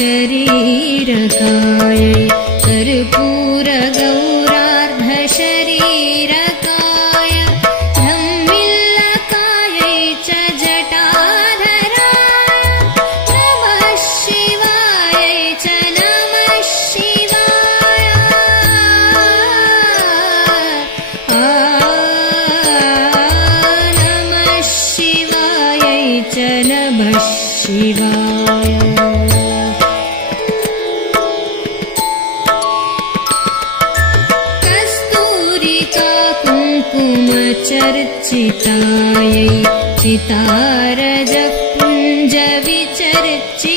शरीरकायै कर्पूरगौरार्धशरीरकाय धम्मिल्लकायै च जटाधराय नमः शिवायै च नमः शिवाय नमः शिवायै च नमः शिवाय कुङ्कुमचर्चितायै चितारजपुञ्जविचर्चितायै